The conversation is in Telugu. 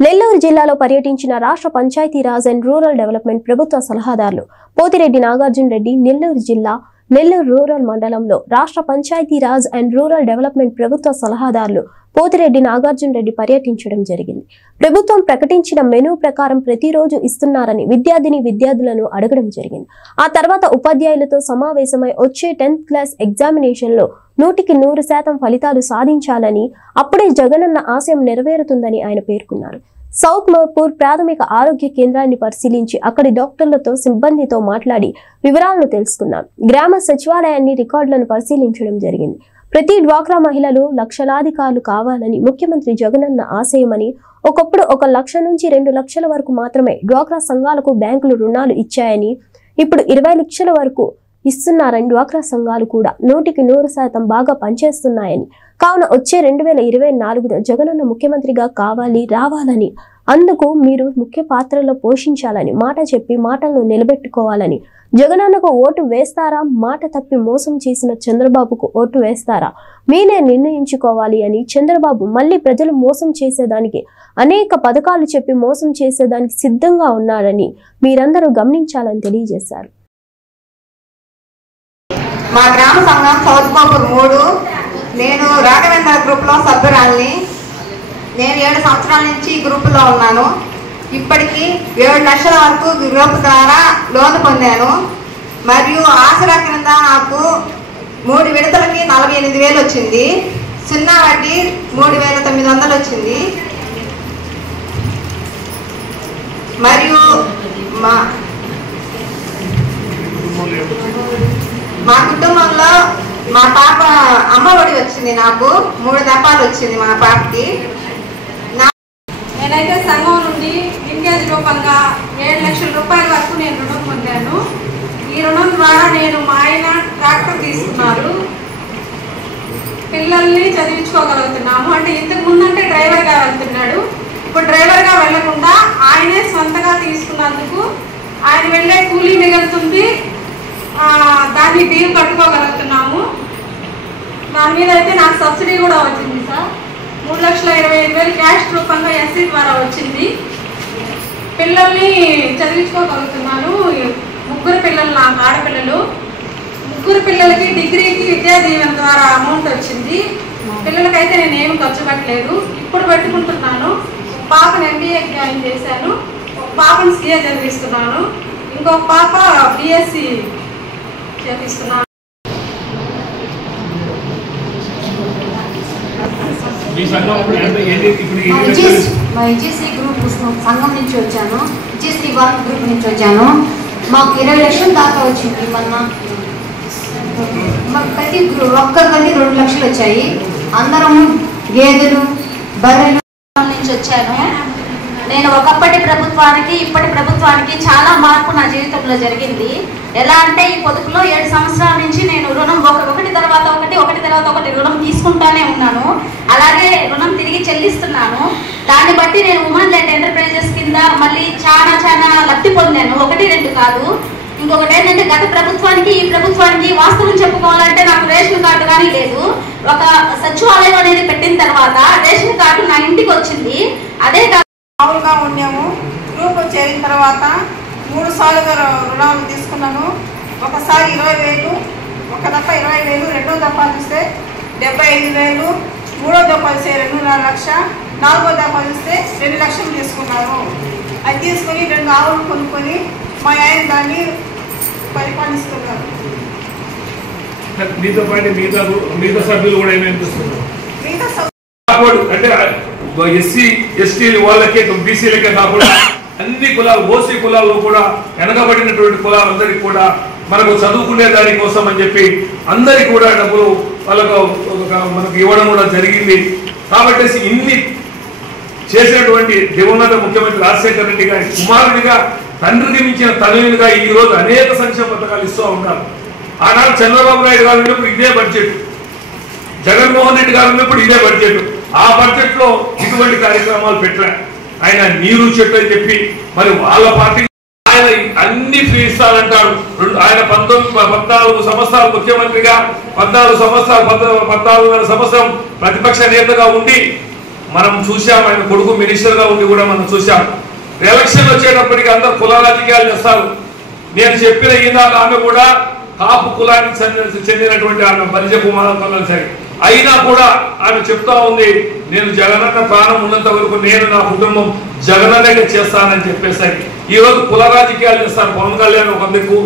నెల్లూరు జిల్లాలో పర్యటించిన రాష్ట్ర పంచాయతీరాజ్ అండ్ రూరల్ డెవలప్మెంట్ ప్రభుత్వ సలహాదారులు పోతిరెడ్డి నాగార్జున రెడ్డి నెల్లూరు జిల్లా నెల్లూరు రూరల్ మండలంలో రాష్ట్ర పంచాయతీరాజ్ అండ్ రూరల్ డెవలప్మెంట్ ప్రభుత్వ సలహాదారులు పోతిరెడ్డి నాగార్జున రెడ్డి పర్యటించడం జరిగింది. ప్రభుత్వం ప్రకటించిన మెనూ ప్రకారం ప్రతిరోజు ఇస్తున్నారని విద్యార్థులను అడగడం జరిగింది. ఆ తర్వాత ఉపాధ్యాయులతో సమావేశమై వచ్చే 10th క్లాస్ ఎగ్జామినేషన్ లో 100% ఫలితాలు సాధించాలని, అప్పుడే జగనన్న ఆశయం నెరవేరుతుందని ఆయన పేర్కొన్నారు. సౌత్ మోర్పూర్ ప్రాథమిక ఆరోగ్య కేంద్రాన్ని పరిశీలించి అక్కడి డాక్టర్లతో సిబ్బందితో మాట్లాడి వివరాలను తెలుసుకున్నారు. గ్రామ సచివాలయాన్ని రికార్డులను పరిశీలించడం జరిగింది. ప్రతి డ్వాక్రా మహిళలు లక్షలాధికారులు కావాలని ముఖ్యమంత్రి జగనన్న ఆశయమని, ఒకప్పుడు 1 లక్ష నుంచి 2 లక్షల వరకు మాత్రమే డ్వాక్రా సంఘాలకు బ్యాంకులు రుణాలు ఇచ్చాయని, ఇప్పుడు 20 లక్షల వరకు ఇస్తున్నారని, డ్వాక్రా సంఘాలు కూడా 100% బాగా పనిచేస్తున్నాయని, కావున వచ్చే 2024లో జగనన్న ముఖ్యమంత్రిగా రావాలని, అందుకు మీరు ముఖ్య పాత్రలో పోషించాలని మాట చెప్పి మాటలను నిలబెట్టుకోవాలని, జగనన్నకు ఓటు వేస్తారా, మాట తప్పి మోసం చేసిన చంద్రబాబుకు ఓటు వేస్తారా, మీరే నిర్ణయించుకోవాలి అని, చంద్రబాబు మళ్ళీ ప్రజలు మోసం చేసేదానికి అనేక పథకాలు చెప్పి మోసం చేసేదానికి సిద్ధంగా ఉన్నారని మీరందరూ గమనించాలని తెలియజేశారు. మా గ్రామ సంఘం సౌత్ మోర్పూర్ 3 నేను రాఘవేంద్ర గ్రూప్లో సభ్యురాలిని. నేను 7 సంవత్సరాల నుంచి గ్రూపులో ఉన్నాను. ఇప్పటికీ 7 లక్షల వరకు గ్రూప్ ద్వారా లోన్ పొందాను. మరియు ఆసరా కింద నాకు 3 విడతలకి 48,000 వచ్చింది. సున్నా వడ్డీ 3,900 వచ్చింది. మరియు మా కుటుంబంలో మా పాప అమ్మఒడి వచ్చింది. నాకు 3 దఫాలు వచ్చింది మా పాపకి. నేనైతే సంఘం నుండి లింకేజ్ రూపంగా 7 లక్షల రూపాయల వరకు నేను రుణం పొందాను. ఈ రుణం ద్వారా నేను మా ఆయన ట్రాక్టర్ తీసుకున్నారు. పిల్లల్ని చదివించుకోగలుగుతున్నాము. అంటే ఇంతకు ముందంటే డ్రైవర్గా వెళ్తున్నాడు, ఇప్పుడు డ్రైవర్గా వెళ్లకుండా ఆయనే సొంతగా తీసుకున్నందుకు ఆయన వెళ్ళే కూలీ మిగులుతుంది, దాన్ని బియ్యం కట్టుకోగలుగుతున్నాము. దాని మీద అయితే నాకు సబ్సిడీ కూడా వచ్చింది సార్. 3,25,000 క్యాష్ రూపంగా ఎస్సీ ద్వారా వచ్చింది. పిల్లల్ని చదివించుకోగలుగుతున్నాను. 3 పిల్లలు నాకు ఆడపిల్లలు. 3 పిల్లలకి డిగ్రీకి విద్యా దీవెన ద్వారా అమౌంట్ వచ్చింది. పిల్లలకైతే నేను ఏమి ఖర్చు పెట్టలేదు, ఇప్పుడు పెట్టుకుంటున్నాను. పాపను MBA జాయిన్ చేశాను, పాపను CA చదివిస్తున్నాను, ఇంకొక పాప BSc చేపిస్తున్నాను. గ్రూప్ సంఘం నుంచి వచ్చాను, విజయశ్రీ వర్క్ గ్రూప్ నుంచి వచ్చాను. మాకు 20 లక్షల దాకా వచ్చింది. ప్రతి ఒక్కరికి 2 లక్షలు వచ్చాయి. అందరము గేదెలు బర్రెలు నుంచి వచ్చాను. నేను ఒకప్పటి ప్రభుత్వానికి ఇప్పటి ప్రభుత్వానికి చాలా మార్పు నా జీవితంలో జరిగింది. ఎలా అంటే ఈ పొదుపులో 7 సంవత్సరాల నుంచి నేను రుణం ఒకటి తర్వాత ఒకటి రుణం తీసుకుంటానే ఉన్నాను. అలాగే రుణం తిరిగి చెల్లిస్తున్నాను. దాన్ని బట్టి నేను ఉమెన్ లెడ్ ఎంటర్ప్రైజెస్ కింద మళ్ళీ చాలా లబ్ధి పొందాను. 1-2 కాదు. ఇంకొకటి ఏంటంటే గత ప్రభుత్వానికి ఈ ప్రభుత్వానికి వాస్తవం చెప్పుకోవాలంటే నాకు రేషన్ కార్డు కానీ లేదు. ఒక సచివాలయం అనేది పెట్టిన తర్వాత రేషన్ కార్డు నా ఇంటికి వచ్చింది. అదే మామూలుగా ఉన్నాము. గ్రూప్ చేరిన తర్వాత 3 సార్లుగా రుణాలు తీసుకున్నాను. ఒకసారి 20,000, ఒక దఫా 20,000, రెండో దఫా చూస్తే 75,000, మూడో దఫా చూస్తే 2.5 లక్ష, నాలుగో దఫా చూస్తే 2 లక్షలు తీసుకున్నాను. అది తీసుకొని 2 ఆవులు కొనుక్కొని మా ఆయన దాన్ని పరిపాలిస్తున్నారు. మీతో పాటు మిగతా సభ్యులు కూడా ఏమేమి చూస్తున్నారు? అంటే ఎస్సీ ఎస్టీ వాళ్ళకే బీసీలకే కాకుండా అన్ని కులాలు, ఓసీ కులాల్లో కూడా వెనకబడినటువంటి కులాలందరికీ కూడా మనకు చదువుకునే దానికోసం అని చెప్పి అందరికీ కూడా డబ్బులు వాళ్ళకు మనకు ఇవ్వడం కూడా జరిగింది. కాబట్టి ఇన్ని చేసినటువంటి దివంగత ముఖ్యమంత్రి రాజశేఖర రెడ్డి గారి కుమారుడిగా, తండ్రికి మించిన తనయునిగా ఈ రోజు అనేక సంక్షేమ పథకాలు ఇస్తూ ఉన్నారు. ఆనాడు చంద్రబాబు నాయుడు గారు ఉన్నప్పుడు ఇదే బడ్జెట్, జగన్మోహన్ రెడ్డి గారు ఉన్నప్పుడు ఇదే బడ్జెట్. ఆ బడ్జెట్ లో ఇటువంటి కార్యక్రమాలు పెట్టారు. ఆయన నీరు చెట్టు అని చెప్పి మరి వాళ్ళ పార్టీ ఆయన అన్ని ఫ్రీ ఇస్తారంటాడు. ఆయన 14 సంవత్సరాలు ముఖ్యమంత్రిగా, 14 సంవత్సరాలు 14 సంవత్సరం ప్రతిపక్ష నేతగా ఉండి మనం చూసాం, ఆయన కొడుకు మినిస్టర్గా ఉండి కూడా మనం చూసాం. ఎలక్షన్ వచ్చేటప్పటికి అందరు కుల రాజకీయాలు చేస్తారు. నేను చెప్పిన ఈనాడు ఆమె కూడా కాపు కులానికి చెందినటువంటి ఆమె బలిజ కుమార్ సరే, అయినా కూడా ఆమె చెప్తా ఉంది, నేను జగనన్న ప్రాణం ఉన్నంత వరకు నేను నా కుటుంబం జగనన్నగా చేస్తానని చెప్పేసరికి ఈరోజు కుల రాజకీయాలు చేస్తారు. పవన్ కళ్యాణ్ ఒక దిక్కు,